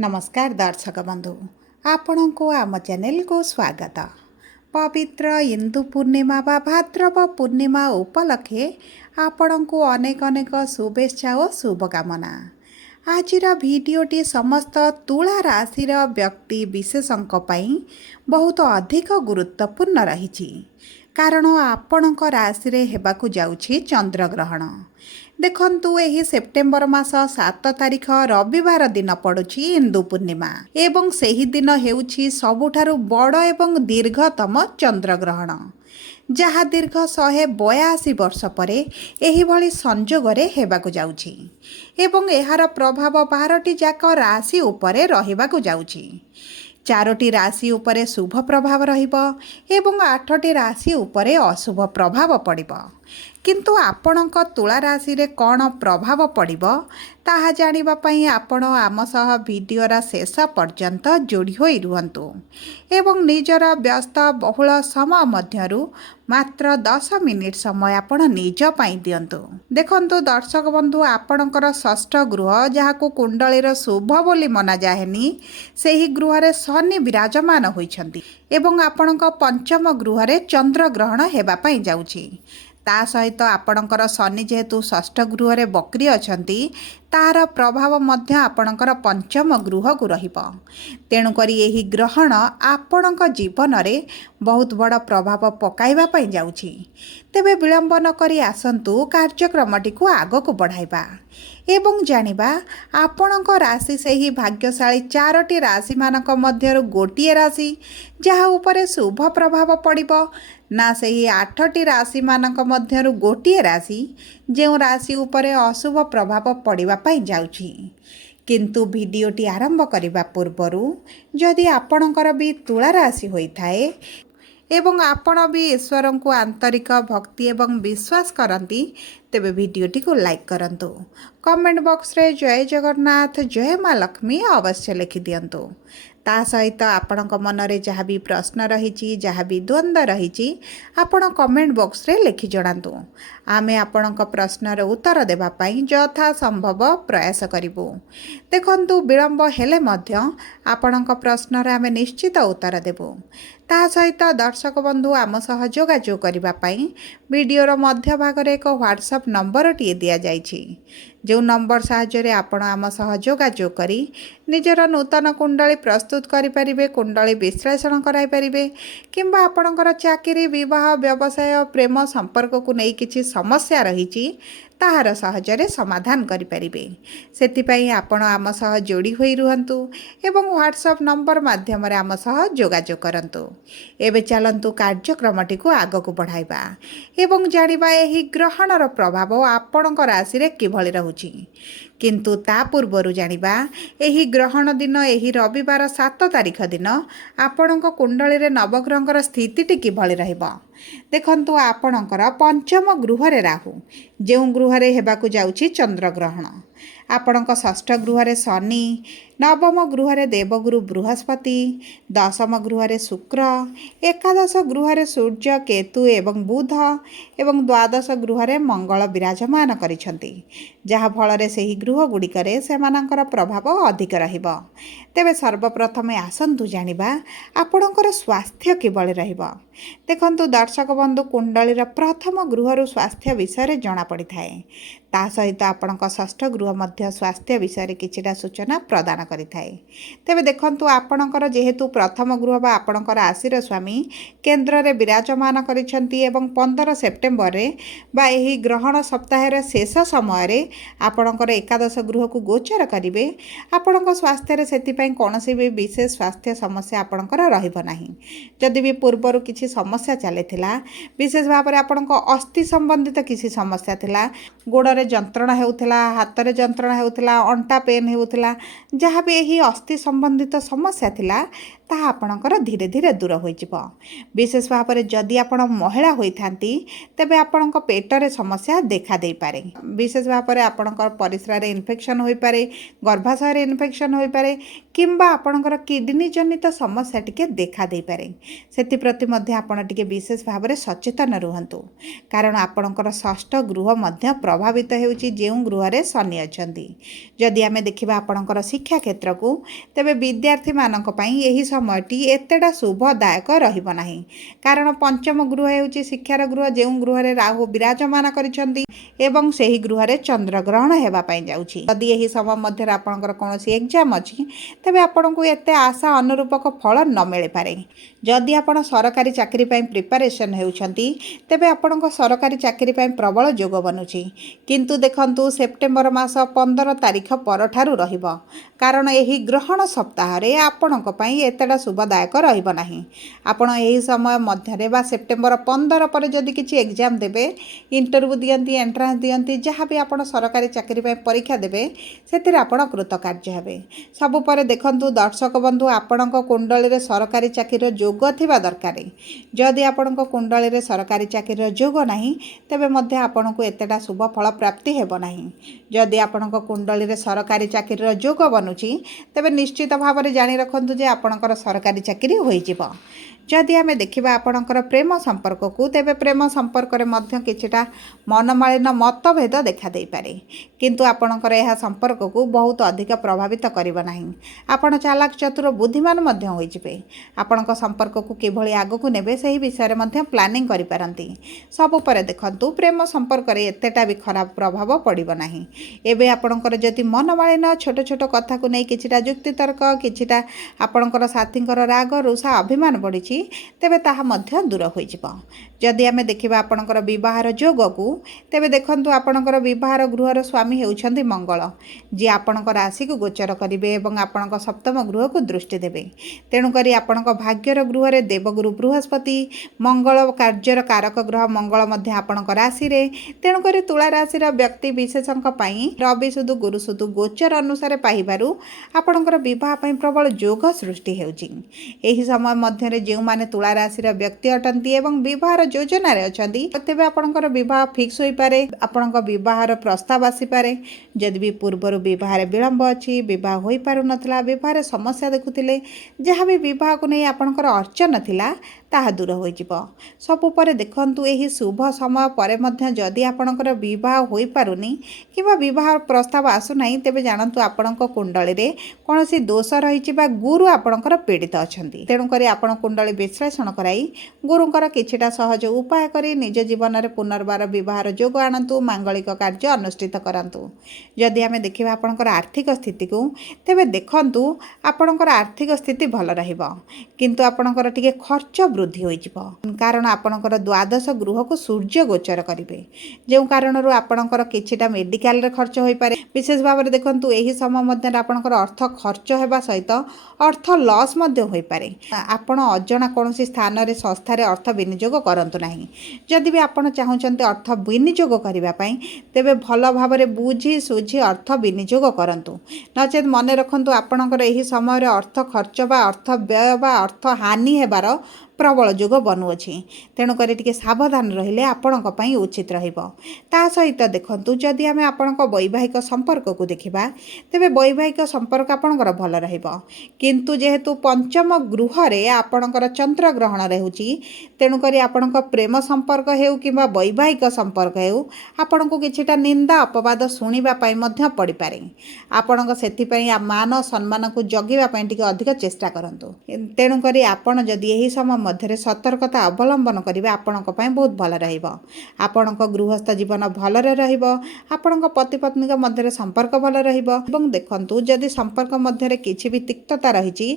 नमस्कार दर्शक बंधु आपण को आम चैनल को स्वागत। पवित्र इंदु पूर्णिमा बा भाद्रव पूर्णिमा उपलक्षे आपण को अनेक अनेक शुभेच्छा और शुभकामना। आजिर भिडियोटी समस्त तुला राशि व्यक्ति विशेषों बहुत अधिक गुरुत्वपूर्ण रही कारण आपणक राशि रे हेबाकु जाउछि चंद्रग्रहण। देखंतु एही सेप्टेम्बर मास 7 तारिख रविवार दिन पड़ुछि इंदु पूर्णिमा एवं सेही दिन हेउछि सबुठारु बड़ एवं दीर्घतम चंद्रग्रहण जहाँ दीर्घ 182 वर्ष पर एही भली संजोगरे हेबाकु जाउछि एवं एहार प्रभाव 12टी जाक राशि उपरे रहिबाकु जाउछि। 4टी राशि उपरे शुभ प्रभाव रहिबो एवं 8टी राशि उपरे अशुभ प्रभाव पड़िबो। किंतु आपणक तुला राशि रे कौन प्रभाव पड़िबो ताहा जानिबा पई आपण आम सह भिडियोर शेष पर्यंत जोड़ी होई रुहंतु एवं निजर व्यस्त बहुल समय मध्यरु मात्र 10 मिनिट समय आपण निज पई दियंतु। देखंतु दर्शक बंधु आपणकर षष्ठ गृह जहाकू कुंडलीर शुभ बोली मना जाहेनी सेही गृह रे शनि विराजमान होइछंती एवं आपणक पंचम गृह रे चंद्र ग्रहण हेबा पई जाउछि। ता सहित आपणकर शनि जेहेतु षष्ठ गृह रे बक्री अछंती तार प्रभाव मध्य आपणकर पंचम गृह को रहिबो। तेणु करी एही ग्रहण आपणक जीवन रे बहुत बड़ प्रभाव पकाइबा पई जाउछि। तेबे विलंब न करी आसंतु कार्यक्रमटी को आगो को बढ़ाइबा एवं जानिबा आपणक राशि सेही भाग्यशाली 4टी राशि मानक मध्यरु गोटिए राशि जहा उपरे शुभ प्रभाव पड़िबो ना सेही 8टी राशि मानक मध्यरु गोटिए राशि जेउ राशि उपरे अशुभ प्रभाव पड़िबा पई जाउछि। किंतु भिडियोटी आरंभ करिबा पूर्वरु जदि आपणकर भी तुला राशि होइथाए एवं आपण भी ईश्वर को आंतरिक भक्ति एवं विश्वास करती तेबे भिडियोटी को लाइक करंतु। कमेंट बॉक्स रे जय जगन्नाथ जय माँ लक्ष्मी अवश्य लिखि दियंतु। ता सहित आपणक मन रे जहाँ भी प्रश्न रही जहाँ भी द्वंद्व रही आपण कमेंट बॉक्स रे लिखि जणांतु। आमे आपणक प्रश्नर उत्तर देबा पई यथा संभव प्रयास करिबु। देखंतु विलंब हेले मध्य आपणक प्रश्नर आमे निश्चित उत्तर देबु। ता सहित दर्शक बंधु आम सह जोगाजोग करिबा पई वीडियोर मध्य भाग रे एक व्हाट्सएप नंबर टी दिया जाइछि जो नंबर साहाय्य आपण आम सह जोगाजोग करी निजर नूतन कुंडली प्रस्तुत करि परिबे, कुंडली विश्लेषण कराई परिबे किंबा आपणकर चाकरी विवाह व्यवसाय प्रेम संपर्क को नहीं किछि समस्या रही ताहार सहजरे समाधान करि परिबे। सेतिपई आपण आम सह जोड़ी होई रुहंतु एवं व्हाट्सएप नंबर माध्यम रे आम सह जोगाजोग करंतु। एबे चलंतु कार्यक्रमटी को आगो को बढ़ाइबा एवं जानिबा एही ग्रहणर प्रभाव आपणक राशि रे किभଳି रहुछि। किंतु ता पूर्वरु जानिबा एही ग्रहण दिन एही रविवार 7 तारिख दिन आपणक कुंडली रे नवग्रहंकर स्थितिटी किभଳି रहिबो। देखंतु आपणकर पंचम गृह रे राहु जेउ गृह रे हेबाकु जाउछि चंद्रग्रहण, आपणक षष्ठ गृह रे शनि, नवम गृह रे देवगुरु बृहस्पति, दशम गृह रे शुक्र, एकादश गृह रे सूर्य केतु एवं बुध एवं द्वादश गृह रे मंगल विराजमान करिसंती जहा फल रे सेही गृह गुड़िकरे सेमानंकर प्रभाव अधिक रहिबो। तेबे सर्वप्रथमे आसंतु जानिबा आपणकर स्वास्थ्य किभଳି रहिबो। देखंतु दर्शक बंधु कुंडलीर प्रथम गृह स्वास्थ्य विषय जना पड़ी थाए ता सहित आपणक षष्ठ गृह मध्य स्वास्थ्य विषय किछिटा सूचना प्रदान करि थाए। तेबे देखंतु आपणकर जेहेतु प्रथम गृह बा आपणकर राशिर स्वामी केंद्र रे विराजमान करिसंती एवं 15 सेप्टेम्बर रे बा एही ग्रहण सप्ताह रे शेष समय रे आपणकर एकादश गृह को गोचर करिवे। आपणक स्वास्थ्य रे सेति पई कोनोसी भी विशेष स्वास्थ्य समस्या आपणकर रहिबो नाही। जदि भी पूर्वर किछि समस्या चलिथिला विशेष भाव में आपणक अस्थि संबंधित किसी समस्या थिला, गोड़े जंत्रणा हेउथिला, हाथ में जंत्रणा हेउथिला, अंटा पेन हेउथिला, जहाँ भी यही अस्थि संबंधित समस्या थिला ତାହା ଆପଣଙ୍କର ଧୀରେ ଧୀରେ ଦୂର ହୋଇଯିବ। ବିଶେଷ ଭାବରେ ଯଦି ଆପଣ ମହିଳା ହୋଇଥାନ୍ତି ତେବେ ଆପଣଙ୍କ ପେଟରେ ସମସ୍ୟା ଦେଖା ଦେଇପାରେ। ବିଶେଷ ଭାବରେ ଆପଣଙ୍କର ପରିସ୍ରାରେ ଇନଫେକ୍ସନ୍ ହୋଇପାରେ, ଗର୍ଭାଶୟରେ ଇନଫେକ୍ସନ୍ ହୋଇପାରେ କିମ୍ବା ଆପଣଙ୍କର କିଡନୀ ଜନିତ ସମସ୍ୟା ଟିକେ ଦେଖା ଦେଇପାରେ। ସେଥିପ୍ରତି ମଧ୍ୟ ଆପଣ ଟିକେ ବିଶେଷ ଭାବରେ ସଚେତନ ରୁହନ୍ତୁ, କାରଣ ଆପଣଙ୍କର ଷଷ୍ଠ ଗୃହ ମଧ୍ୟ ପ୍ରଭାବିତ ହେଉଛି, ଯେଉଁ ଗୃହରେ ଶନି ଅଛନ୍ତି। ଯଦି ଆମେ ଦେଖିବା ଆପଣଙ୍କର ଶିକ୍ଷା କ୍ଷେତ୍ରକୁ, ତେବେ ବିଦ୍ୟାର୍ଥୀମାନଙ୍କ ପାଇଁ ଏହି ସମୟଟି ଏତେଟା ଶୁଭଦାୟକ ରହିବ ନାହିଁ, କାରଣ ପଞ୍ଚମ ଗୃହ ହେଉଛି ଶିକ୍ଷାର ଗୃହ, ଯେଉଁ ଗୃହରେ ରାହୁ ବିରାଜମାନ କରିଛନ୍ତି ଏବଂ ସେହି ଗୃହରେ ଚନ୍ଦ୍ରଗ୍ରହଣ ହେବା ପାଇଁ ଯାଉଛି। ଯଦି ଏହି ସମୟ ମଧ୍ୟରେ ଆପଣଙ୍କର କୌଣସି ଏକ୍ଜାମ୍ ଅଛି ତେବେ ଆପଣଙ୍କୁ ଏତେ ଆଶା ଅନୁରୂପକ ଫଳ ନ ମିଳିପାରେ। ଯଦି ଆପଣ ସରକାରୀ ଚାକିରି ପାଇଁ ପ୍ରିପାରେସନ୍ ହେଉଛନ୍ତି ତେବେ ଆପଣଙ୍କ ସରକାରୀ ଚାକିରି ପାଇଁ ପ୍ରବଳ ଯୋଗ ବନୁଛି। କିନ୍ତୁ ଦେଖନ୍ତୁ, ସେପ୍ଟେମ୍ବର ମାସ 15 ତାରିଖ ପରଠାରୁ ରହିବ, କାରଣ ଏହି ଗ୍ରହଣ ସପ୍ତାହରେ ଆପଣଙ୍କ ପାଇଁ ଏତେଟା ଶୁଭଦାୟକ ରହିବ ନାହିଁ। ଆପଣ ଏହି ସମୟ ମଧ୍ୟରେ ବା ସେପ୍ଟେମ୍ବର 15 ପରେ ଯଦି କିଛି ଏକ୍ଜାମ୍ ଦେବେ, ଇଣ୍ଟରଭ୍ୟୁ ଦିଅନ୍ତି, ଏଣ୍ଟ୍ରାନ୍ସ ଦିଅନ୍ତି, ଯାହା ବି ଆପଣ ସରକାରୀ ଚାକିରି ପାଇଁ ପରୀକ୍ଷା ଦେବେ, ସେଥିରେ ଆପଣ କୃତକାର୍ଯ୍ୟ ହେବେ। ସବୁ ପରେ ଦେଖନ୍ତୁ ଦର୍ଶକ ବନ୍ଧୁ, ଆପଣଙ୍କ କୁଣ୍ଡଳୀରେ ସରକାରୀ ଚାକିରିର ଯୋଗ ଥିବା ଦରକାର। ଯଦି ଆପଣଙ୍କ କୁଣ୍ଡଳୀରେ ସରକାରୀ ଚାକିରିର ଯୋଗ ନାହିଁ ତେବେ ମଧ୍ୟ ଆପଣଙ୍କୁ ଏତେଟା ଶୁଭ ଫଳ ପ୍ରାପ୍ତି ହେବ ନାହିଁ। ଯଦି ଆପଣଙ୍କ କୁଣ୍ଡଳୀରେ ସରକାରୀ ଚାକିରିର ଯୋଗ ବନୁଛି ତେବେ ନିଶ୍ଚିତ ଭାବରେ ଜାଣି ରଖନ୍ତୁ ଯେ ଆପଣଙ୍କର ସରକାରୀ ଚାକିରି ହୋଇଯିବ। ଯଦି ଆମେ ଦେଖିବା ଆପଣଙ୍କର ପ୍ରେମ ସମ୍ପର୍କକୁ, ତେବେ ପ୍ରେମ ସମ୍ପର୍କରେ ମଧ୍ୟ କିଛିଟା ମନମାଳିନ ମତଭେଦ ଦେଖା ଦେଇପାରେ, କିନ୍ତୁ ଆପଣଙ୍କର ଏହା ସମ୍ପର୍କକୁ ବହୁତ ଅଧିକ ପ୍ରଭାବିତ କରିବ ନାହିଁ। ଆପଣ ଚାଲାକ ଚତୁର ବୁଦ୍ଧିମାନ ମଧ୍ୟ ହୋଇଯିବେ। ଆପଣଙ୍କ ସମ୍ପର୍କକୁ କିଭଳି ଆଗକୁ ନେବେ ସେହି ବିଷୟରେ ମଧ୍ୟ ପ୍ଲାନିଂ କରିପାରନ୍ତି। ସବୁ ପରେ ଦେଖନ୍ତୁ, ପ୍ରେମ ସମ୍ପର୍କରେ ଏତେଟା ବି ଖରାପ ପ୍ରଭାବ ପଡ଼ିବ ନାହିଁ। ଏବେ ଆପଣଙ୍କର ଯଦି ମନମାଳିନ ଛୋଟ ଛୋଟ କଥାକୁ ନେଇ କିଛିଟା ଯୁକ୍ତିତର୍କ, କିଛିଟା ଆପଣଙ୍କର ସାଥୀଙ୍କର ରାଗ ରୁଷା ଅଭିମାନ ବଢ଼ିଛି, ତେବେ ତାହା ମଧ୍ୟ ଦୂର ହୋଇଯିବ। ଯଦି ଆମେ ଦେଖିବା ଆପଣଙ୍କର ବିବାହର ଯୋଗକୁ, ତେବେ ଦେଖନ୍ତୁ ଆପଣଙ୍କର ବିବାହର ଗୃହର ସ୍ୱାମୀ ହେଉଛନ୍ତି ମଙ୍ଗଳ, ଯିଏ ଆପଣଙ୍କ ରାଶିକୁ ଗୋଚର କରିବେ ଏବଂ ଆପଣଙ୍କ ସପ୍ତମ ଗୃହକୁ ଦୃଷ୍ଟି ଦେବେ। ତେଣୁକରି ଆପଣଙ୍କ ଭାଗ୍ୟର ଗୃହରେ ଦେବଗୁରୁ ବୃହସ୍ପତି, ମଙ୍ଗଳ କାର୍ଯ୍ୟର କାରକ ଗ୍ରହ ମଙ୍ଗଳ ମଧ୍ୟ ଆପଣଙ୍କ ରାଶିରେ। ତେଣୁକରି ତୁଳା ରାଶିର ବ୍ୟକ୍ତି ବିଶେଷଙ୍କ ପାଇଁ ରବି ସୁଦୁ ଗୁରୁ ସୁଦୁ ଗୋଚର ଅନୁସାରେ ପାଇବାରୁ ଆପଣଙ୍କର ବିବାହ ପାଇଁ ପ୍ରବଳ ଯୋଗ ସୃଷ୍ଟି ହେଉଛି। ଏହି ସମୟ ମଧ୍ୟରେ ଯେଉଁମାନେ ତୁଳା ରାଶିର ବ୍ୟକ୍ତି ଅଟନ୍ତି ଏବଂ ବିବାହର ଯୋଜନାରେ ଅଛନ୍ତି, ତେବେ ଆପଣଙ୍କର ବିବାହ ଫିକ୍ସ ହୋଇପାରେ, ଆପଣଙ୍କ ବିବାହର ପ୍ରସ୍ତାବ ଆସିପାରେ। ଯଦି ବି ପୂର୍ବରୁ ବିବାହରେ ବିଳମ୍ବ ଅଛି, ବିବାହ ହୋଇପାରୁନଥିଲା, ବିବାହରେ ସମସ୍ୟା ଦେଖୁଥିଲେ, ଯାହା ବି ବିବାହକୁ ନେଇ ଆପଣଙ୍କର ଅର୍ଚ୍ଚନା ଥିଲା ତାହା ଦୂର ହୋଇଯିବ। ସବୁ ପରେ ଦେଖନ୍ତୁ, ଏହି ଶୁଭ ସମୟ ପରେ ମଧ୍ୟ ଯଦି ଆପଣଙ୍କର ବିବାହ ହୋଇପାରୁନି କିମ୍ବା ବିବାହ ପ୍ରସ୍ତାବ ଆସୁନାହିଁ, ତେବେ ଜାଣନ୍ତୁ ଆପଣଙ୍କ କୁଣ୍ଡଳୀରେ କୌଣସି ଦୋଷ ରହିଛି ବା ଗୁରୁ ଆପଣଙ୍କର ପୀଡ଼ିତ ଅଛନ୍ତି। ତେଣୁକରି ଆପଣ କୁଣ୍ଡଳୀ ବିଶ୍ଳେଷଣ କରାଇ ଗୁରୁଙ୍କର କିଛିଟା ସହଜ ଉପାୟ କରି ନିଜ ଜୀବନରେ ପୁନର୍ବାର ବିବାହର ଯୋଗ ଆଣନ୍ତୁ, ମାଙ୍ଗଳିକ କାର୍ଯ୍ୟ ଅନୁଷ୍ଠିତ କରନ୍ତୁ। ଯଦି ଆମେ ଦେଖିବା ଆପଣଙ୍କର ଆର୍ଥିକ ସ୍ଥିତିକୁ, ତେବେ ଦେଖନ୍ତୁ ଆପଣଙ୍କର ଆର୍ଥିକ ସ୍ଥିତି ଭଲ ରହିବ, କିନ୍ତୁ ଆପଣଙ୍କର ଟିକେ ଖର୍ଚ୍ଚ ବୃଦ୍ଧି ହୋଇଯିବ, କାରଣ ଆପଣଙ୍କର ଦ୍ୱାଦଶ ଗୃହକୁ ସୂର୍ଯ୍ୟ ଗୋଚର କରିବେ, ଯେଉଁ କାରଣରୁ ଆପଣଙ୍କର କିଛିଟା ମେଡ଼ିକାଲରେ ଖର୍ଚ୍ଚ ହୋଇପାରେ। ବିଶେଷ ଭାବରେ ଦେଖନ୍ତୁ, ଏହି ସମୟ ମଧ୍ୟରେ ଆପଣଙ୍କର ଅର୍ଥ ଖର୍ଚ୍ଚ ହେବା ସହିତ ଅର୍ଥ ଲସ୍ ମଧ୍ୟ ହୋଇପାରେ। ଆପଣ ଅଜଣା କୌଣସି ସ୍ଥାନରେ ସଂସ୍ଥାରେ ଅର୍ଥ ବିନିଯୋଗ କରନ୍ତୁ ନାହିଁ। ଯଦି ବି ଆପଣ ଚାହୁଁଛନ୍ତି ଅର୍ଥ ବିନିଯୋଗ କରିବା ପାଇଁ, ତେବେ ଭଲ ଭାବରେ ବୁଝି ସୁଝି ଅର୍ଥ ବିନିଯୋଗ କରନ୍ତୁ। ନଚେତ୍ ମନେ ରଖନ୍ତୁ, ଆପଣଙ୍କର ଏହି ସମୟରେ ଅର୍ଥ ଖର୍ଚ୍ଚ ବା ଅର୍ଥ ବ୍ୟୟ ବା ଅର୍ଥ ହାନି ହେବାର ପ୍ରବଳ ଯୋଗ ବନୁଅଛି। ତେଣୁକରି ଟିକେ ସାବଧାନ ରହିଲେ ଆପଣଙ୍କ ପାଇଁ ଉଚିତ ରହିବ। ତା ସହିତ ଦେଖନ୍ତୁ, ଯଦି ଆମେ ଆପଣଙ୍କ ବୈବାହିକ ସମ୍ପର୍କକୁ ଦେଖିବା, ତେବେ ବୈବାହିକ ସମ୍ପର୍କ ଆପଣଙ୍କର ଭଲ ରହିବ, କିନ୍ତୁ ଯେହେତୁ ପଞ୍ଚମ ଗୃହରେ ଆପଣଙ୍କର ଚନ୍ଦ୍ରଗ୍ରହଣ ରହୁଛି, ତେଣୁକରି ଆପଣଙ୍କ ପ୍ରେମ ସମ୍ପର୍କ ହେଉ କିମ୍ବା ବୈବାହିକ ସମ୍ପର୍କ ହେଉ, ଆପଣଙ୍କୁ କିଛିଟା ନିନ୍ଦା ଅପବାଦ ଶୁଣିବା ପାଇଁ ମଧ୍ୟ ପଡ଼ିପାରେ। ଆପଣଙ୍କ ସେଥିପାଇଁ ମାନ ସମ୍ମାନକୁ ଜଗିବା ପାଇଁ ଟିକେ ଅଧିକ ଚେଷ୍ଟା କରନ୍ତୁ। ତେଣୁକରି ଆପଣ ଯଦି ଏହି ସମୟ ମଧ୍ୟରେ ସତର୍କତା ଅବଲମ୍ବନ କରିବେ, ଆପଣଙ୍କ ପାଇଁ ବହୁତ ଭଲ ରହିବ। ଆପଣଙ୍କ ଗୃହସ୍ଥ ଜୀବନ ଭଲରେ ରହିବ, ଆପଣଙ୍କ ପତି ପତ୍ନୀଙ୍କ ମଧ୍ୟରେ ସମ୍ପର୍କ ଭଲ ରହିବ। ଏବଂ ଦେଖନ୍ତୁ, ଯଦି ସମ୍ପର୍କ ମଧ୍ୟରେ କିଛି ବି ତିକ୍ତତା ରହିଛି,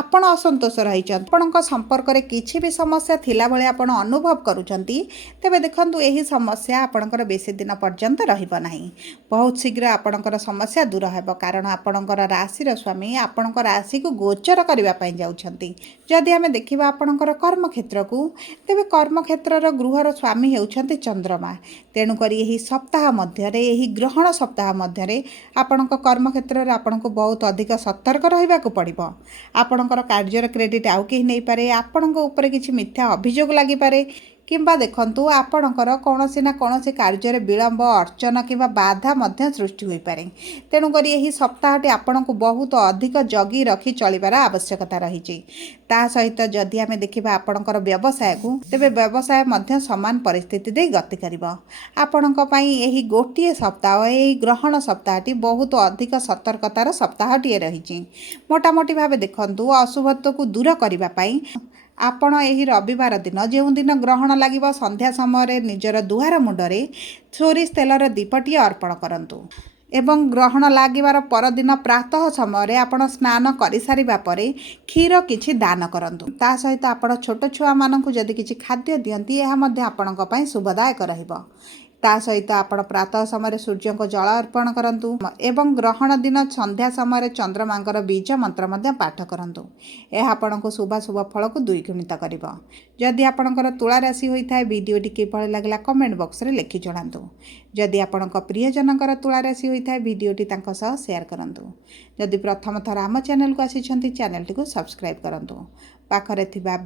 ଆପଣ ଅସନ୍ତୋଷ ରହିଛନ୍ତି, ଆପଣଙ୍କ ସମ୍ପର୍କରେ କିଛି ବି ସମସ୍ୟା ଥିଲା ଭଳି ଆପଣ ଅନୁଭବ କରୁଛନ୍ତି, ତେବେ ଦେଖନ୍ତୁ ଏହି ସମସ୍ୟା ଆପଣଙ୍କର ବେଶୀ ଦିନ ପର୍ଯ୍ୟନ୍ତ ରହିବ ନାହିଁ। ବହୁତ ଶୀଘ୍ର ଆପଣଙ୍କର ସମସ୍ୟା ଦୂର ହେବ, କାରଣ ଆପଣଙ୍କର ରାଶିର ସ୍ୱାମୀ ଆପଣଙ୍କ ରାଶିକୁ ଗୋଚର କରିବା ପାଇଁ ଯାଉଛନ୍ତି। ଯଦି ଆମେ ଦେଖିବା ଆପଣଙ୍କର कर्मक्षेत्र को तेबे कर्मक्षेत्र गृहर स्वामी होउछन्ति चंद्रमा। तेणुकरी यही सप्ताह मध्य यही ग्रहण सप्ताह मध्य आपण कर्मक्षेत्र में आपण बहुत अधिक सतर्क रहा पड़ो। आपणकर कार्यर क्रेडिट आउ कहीं नहीं पारे, आपण किसी मिथ्या अभियोग लगिपारे किंबा देखंतु आपणकर कौनसी ना कौनसी कार्य विलंब अर्चन किंबा बाधा मध्य सृष्टि हो पारे। तेणुक यही सप्ताहटी आपण को बहुत अधिक जगी रखी चलिबार आवश्यकता रही। ता सहित जदि आम देखा आपणकर व्यवसाय को तेबे व्यवसाय मध्य समान परिस्थिति दे गति करिबो। आपणक पई एही गोटिए सप्ताह एही ग्रहण सप्ताहटी बहुत अधिक सतर्कतार सप्ताहटीए रही। मोटामोटी भाव देखंतु अशुभत्व को दूर करबा पई आपण एही रविवार दिन जो दिन ग्रहण लगिब संध्या समय निजर दुआर मुंडरे सोरिष तेलर दीपटी अर्पण करंतु एवं ग्रहण लागिबार परदिन प्रातः समय आपण स्नान कर सारिबा परे क्षीर किछि दान करंतु। ता सहित आपण छोट छुआ मानकु जदि किछि खाद्य दियंती एहा मध्ये आपणक पई शुभदायक रहिबो। ता सहित आपण प्रातः समय सूर्य को जल अर्पण करंतु एवं ग्रहण दिन संध्या समय चंद्रमांकर बीज मंत्र मध्य पाठ करंतु। यह आपण को शुभ शुभ फल को द्विगुणित करिबो। जदि आपणकर तुला राशि होइथाय वीडियोटी किपरि लागला कमेंट बॉक्स रे लिखि जणांतु। जदि आपणक प्रियजनकर तुला राशि होइथाय वीडियोटी तांको सह शेयर करंतु। जदि प्रथम थर आम चैनल को आसिछंती चैनल टी को सब्सक्राइब करंतु। पाखरे थिबा